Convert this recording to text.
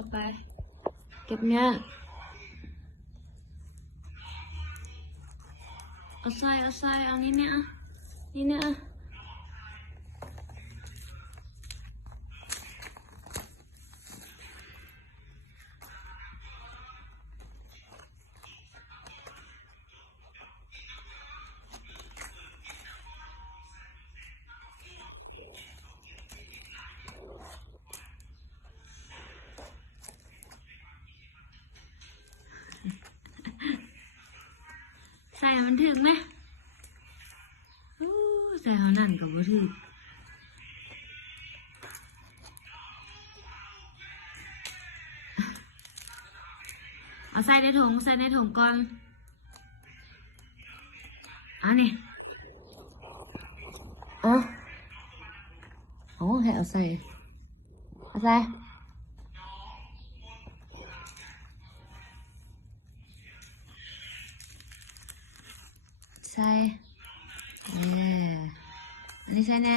เข้าไปเก็บเนี้ยเอาใส่เอานี่เนี่ยนี่เนี่ยใส่มันถึงไหมใส่เขานั่นกับว่าถึงเอาใส่ในถุงก่อนนี่ให้เอาใส่อันนี้ใส่แน่